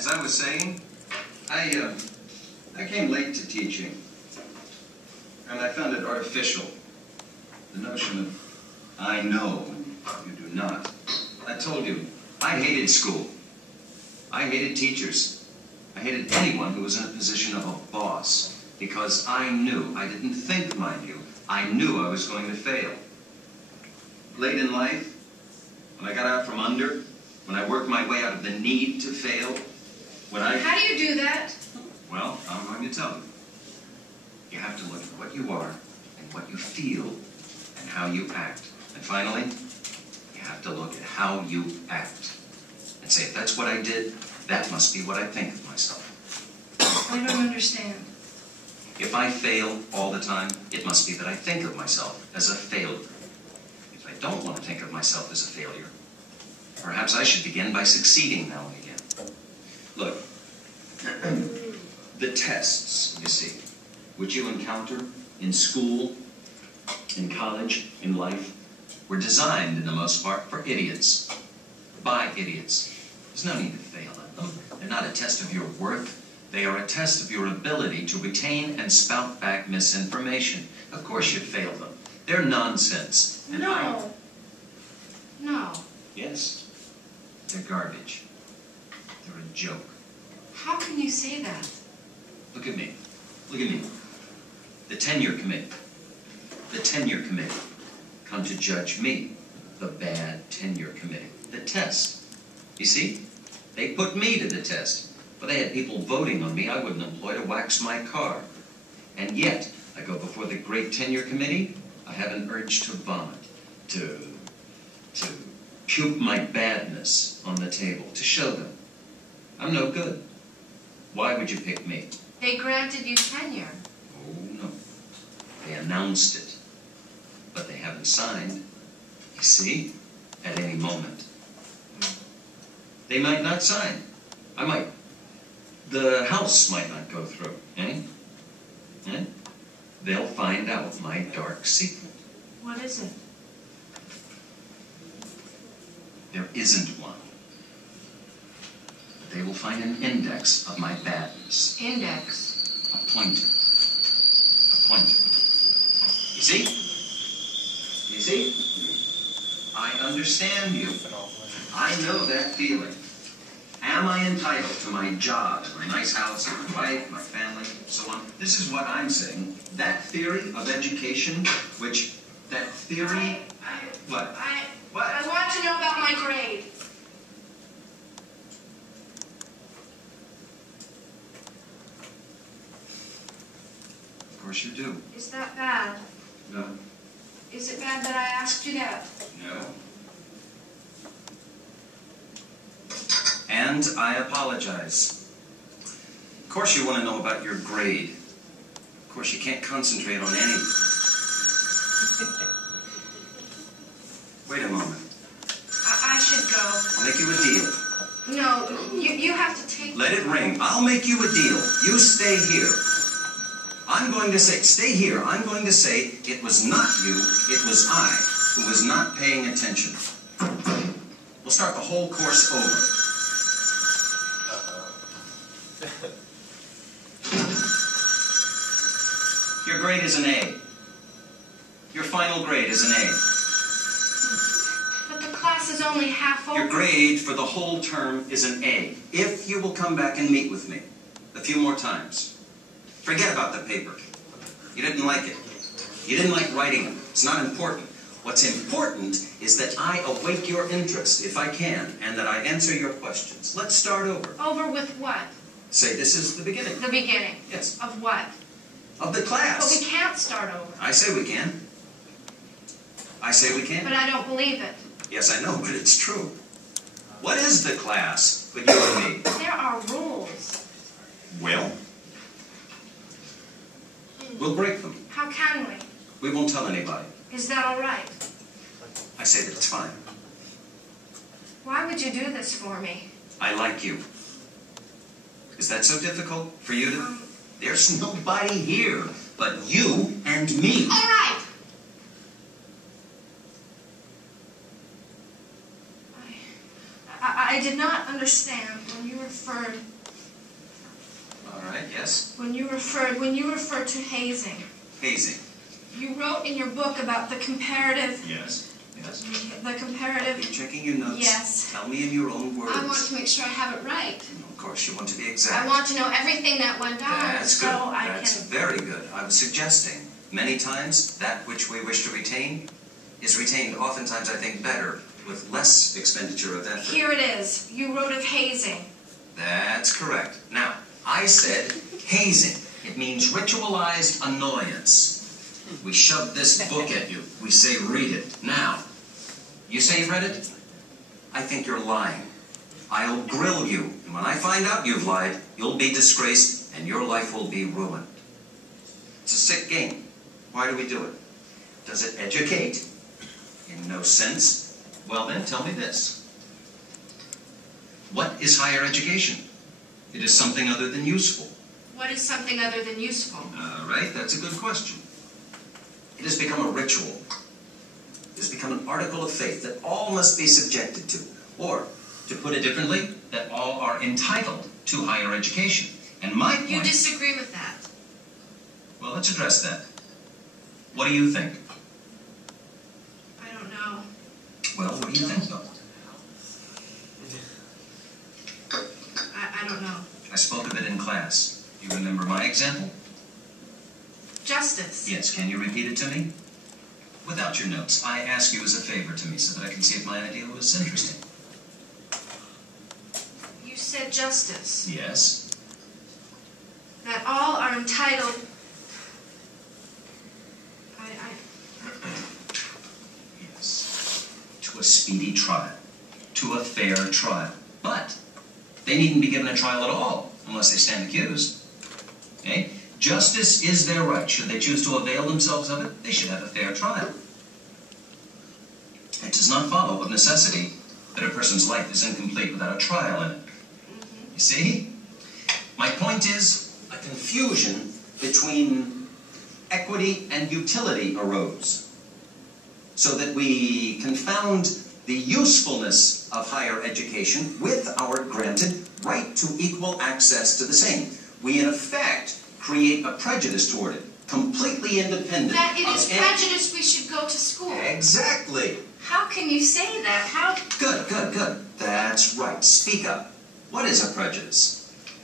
As I was saying, I came late to teaching, and I found it artificial. The notion of, I know, you do not. I told you, I hated school. I hated teachers. I hated anyone who was in a position of a boss, because I knew, I didn't think, mind you, I knew I was going to fail. Late in life, when I got out from under, when I worked my way out of the need to fail, when I... How do you do that? Well, I'm going to tell you. You have to look at what you are, and what you feel, and how you act. And finally, you have to look at how you act. And say, if that's what I did, that must be what I think of myself. I don't understand. If I fail all the time, it must be that I think of myself as a failure. If I don't want to think of myself as a failure, perhaps I should begin by succeeding now and again. Look, the tests, you see, which you encounter in school, in college, in life, were designed, in the most part, for idiots, by idiots. There's no need to fail at them. They're not a test of your worth. They are a test of your ability to retain and spout back misinformation. Of course you fail them. They're nonsense. And No. No. Yes. They're garbage. They're a joke. How can you say that? Look at me. Look at me. The tenure committee. The tenure committee. Come to judge me. The bad tenure committee. The test. You see? They put me to the test. But they had people voting on me I wouldn't employ to wax my car. And yet, I go before the great tenure committee, I have an urge to vomit, to puke my badness on the table, to show them I'm no good. Why would you pick me? They granted you tenure. Oh, no. They announced it. But they haven't signed. You see? At any moment. They might not sign. I might. The House might not go through. Eh? Eh? They'll find out my dark secret. What is it? There isn't one. But they will find an index of my badness. Index? A pointer. A pointer. You see? You see? I understand you. I know that feeling. Am I entitled to my job, my nice house, my wife, my family, so on? This is what I'm saying. That theory of education, which, that theory... What? What? I want to know about my grade. Of course you do. Is that bad? No. Is it bad that I asked you that? No. And I apologize. Of course you want to know about your grade. Of course you can't concentrate on any... Wait a moment. I should go. I'll make you a deal. No, you have to take... Let it ring. I'll make you a deal. You stay here. I'm going to say, stay here. I'm going to say, it was not you, it was I who was not paying attention. We'll start the whole course over. Your grade is an A. Your final grade is an A. But the class is only half over. Your grade for the whole term is an A. If you will come back and meet with me a few more times. Forget about the paper. You didn't like it. You didn't like writing it. It's not important. What's important is that I awake your interest, if I can, and that I answer your questions. Let's start over. Over with what? Say this is the beginning. The beginning? Yes. Of what? Of the class. But we can't start over. I say we can. I say we can. But I don't believe it. Yes, I know, but it's true. What is the class but you and me? There are rules. Well, we'll break them. How can we? We won't tell anybody. Is that all right? I say that it's fine. Why would you do this for me? I like you. Is that so difficult for you to... There's nobody here but you and me. All right. I did not understand when you were referred. All right, yes? When you referred to hazing. Hazing. You wrote in your book about the comparative. Yes. Yes. The comparative. Are you checking your notes? Yes. Tell me in your own words. I want to make sure I have it right. Of course, you want to be exact. I want to know everything that went on. That's so good. I That's very good. I'm suggesting many times that which we wish to retain is retained oftentimes, I think, better with less expenditure of effort. Here it is. You wrote of hazing. That's correct. Now, I said hazing. It means ritualized annoyance. We shove this book at you. We say, read it. Now, you say you've read it? I think you're lying. I'll grill you. And when I find out you've lied, you'll be disgraced and your life will be ruined. It's a sick game. Why do we do it? Does it educate? In no sense. Well then, tell me this. What is higher education? It is something other than useful. What is something other than useful? All right, that's a good question. It has become a ritual. It has become an article of faith that all must be subjected to. Or, to put it differently, that all are entitled to higher education. And my point... You disagree with that? Well, let's address that. What do you think? I don't know. Well, what do you think, though? I don't know. I spoke of it in class. You remember my example? Justice. Yes, can you repeat it to me? Without your notes, I ask you as a favor to me so that I can see if my idea was interesting. You said justice. Yes. That all are entitled... Yes. To a speedy trial. To a fair trial. But they needn't be given a trial at all, unless they stand accused. Okay? Justice is their right. Should they choose to avail themselves of it, they should have a fair trial. It does not follow of necessity that a person's life is incomplete without a trial in it. You see? My point is, a confusion between equity and utility arose, so that we confound the usefulness of higher education with our granted right to equal access to the same. We, in effect, create a prejudice toward it, completely independent. That it is prejudice we should go to school. Exactly. How can you say that? How? Good, good, good. That's right. Speak up. What is a prejudice?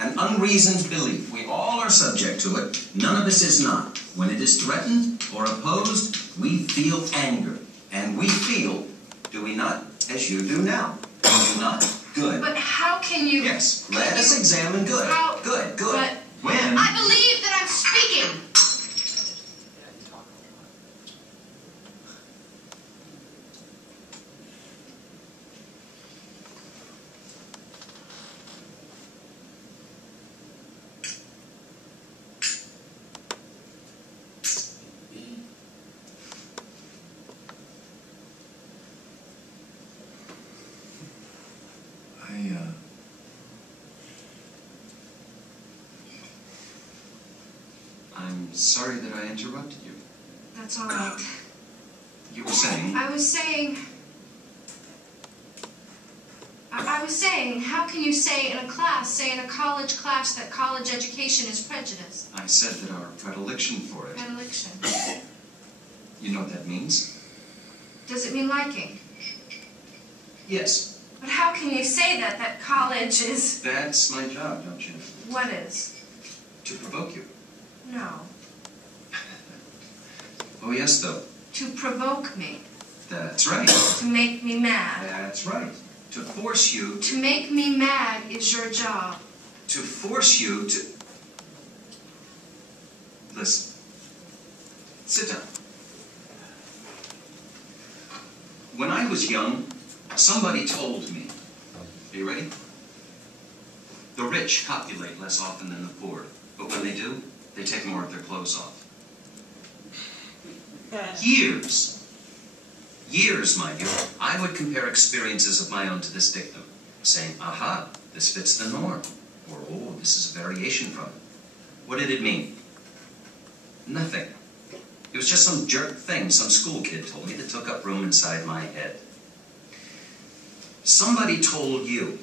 An unreasoned belief. We all are subject to it. None of us is not. When it is threatened or opposed, we feel anger. And we feel, do we not, as you do now? Do you not? Good. But how can you... Yes. Let us examine. Good. How? Good, good. But when? I believe that I'm speaking. I'm sorry that I interrupted you. That's all right. You were saying? I was saying, how can you say in a class, say in a college class, that college education is prejudice? I said that our predilection for it. Predilection. You know what that means? Does it mean liking? Yes. But how can you say that college is... That's my job, don't you? What is? To provoke you. No. Oh, yes, though. To provoke me. That's right. To make me mad. That's right. To force you... To make me mad is your job. To force you to... Listen. Sit down. When I was young, somebody told me... Are you ready? The rich copulate less often than the poor. But when they do, they take more of their clothes off. Years, mind you, I would compare experiences of my own to this dictum, saying, aha, this fits the norm, or, oh, this is a variation from it. What did it mean? Nothing. It was just some jerk thing some school kid told me that took up room inside my head. Somebody told you